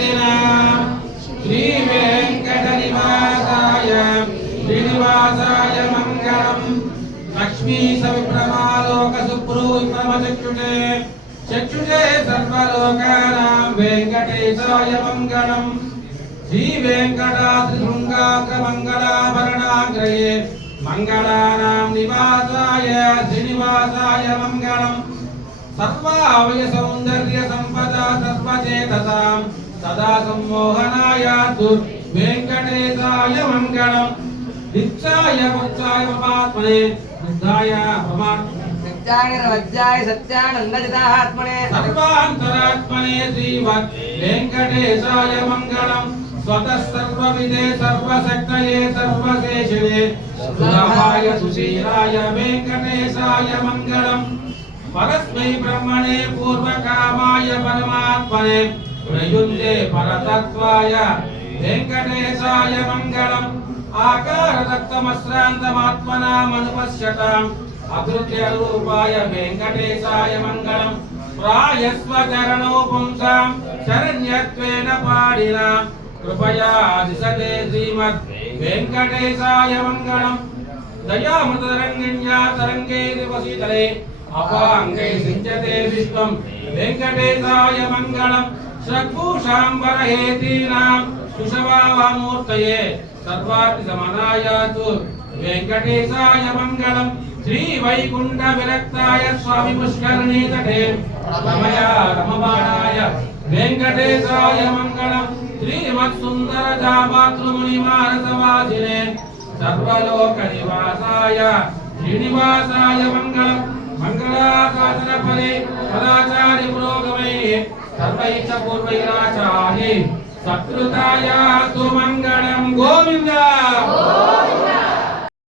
కట్టినా శ్రీ వెంకటనివాసాయ శ్రీనివాసాయ మంగళం లక్ష్మీ సవిప్రమాలోక సుప్రూ విప్రమచక్షుషే చక్షుషే సర్వలోకానాం వెంకటేశాయ మంగళం శ్రీ వెంకటాద్రి శృంగాగ్ర మంగళాభరణాగ్రయే మంగళానాం నివాసాయ శ్రీనివాసాయ మంగళం సర్వావయ సౌందర్య సంపద సర్వచేతసాం సదా సమ్మోహనాయాతు వెంకటేశాయ మంగళం నిత్యాయ వత్సాయ పరమాత్మనే బుద్ధాయ నిత్యాయ వజ్రాయ సత్యానందజితాత్మనే సర్వాంతరాత్మనే శ్రీమద్ వెంకటేశాయ మంగళం స్వతః సర్వవిదే సర్వశక్తయే సర్వశేషిణే సులభాయ సుశీలాయ వెంకటేశాయ మంగళం పరస్మై బ్రహ్మణే పూర్వకామాయ పరమాత్మనే ప్రయుంజే పరతత్వాయ వెంకటేశాయ మంగళం ఆకారదత్తమశ్రాంతమాత్మనామనుపశ్యతాం అకృత్య రూపాయ వెంకటేశాయ మంగళం ప్రాయస్వ చరణో పుంసాం శరణ్యత్వేన పాడినా కృపయా దిశతే శ్రీమద్ వెంకటేశాయ మంగళం దయామృతరంగిణ్యా తరంగైర్వసితలే అపాంగై సించతే విశ్వం వెంకటేశాయ మంగళం శ్రగ్భూషాంబరహేతీనాం సుషవామూర్తయే సర్వార్థి సమనాయాతు వెంకటేశాయ మంగళం శ్రీ వైకుంఠ విరక్తాయ స్వామి పుష్కరిణీ తటే రమబాణాయ వెంకటేశాయ మంగళం శ్రీమత్ సుందర జామాతృముని మానసవాసినే సర్వలోక నివాసాయ శ్రీనివాసాయ మంగళం మంగళాశాసన ఫలే సదాచారి పురోగమై సర్వైచ పూర్వైరాచారి సత్కృతాయ సుమంగళం గోవింద